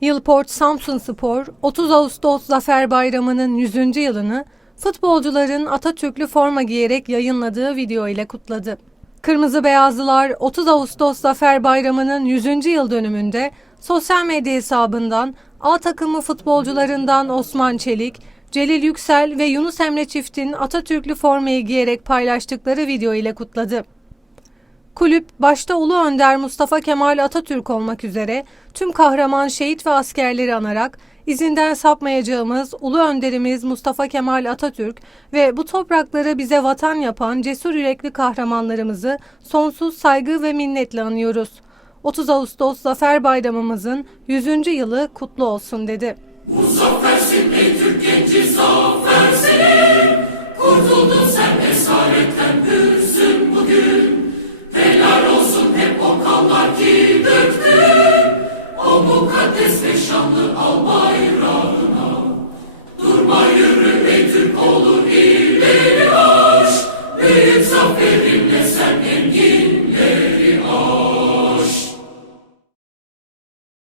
Yılport Samsun Spor 30 Ağustos Zafer Bayramı'nın 100. yılını futbolcuların Atatürklü forma giyerek yayınladığı video ile kutladı. Kırmızı Beyazlılar 30 Ağustos Zafer Bayramı'nın 100. yıl dönümünde sosyal medya hesabından A takımı futbolcularından Osman Çelik, Celil Yüksel ve Yunus Emre çiftin Atatürklü formayı giyerek paylaştıkları video ile kutladı. Kulüp başta Ulu Önder Mustafa Kemal Atatürk olmak üzere tüm kahraman şehit ve askerleri anarak izinden sapmayacağımız Ulu Önderimiz Mustafa Kemal Atatürk ve bu toprakları bize vatan yapan cesur yürekli kahramanlarımızı sonsuz saygı ve minnetle anıyoruz. 30 Ağustos Zafer Bayramımızın 100. yılı kutlu olsun dedi. Kurtuldun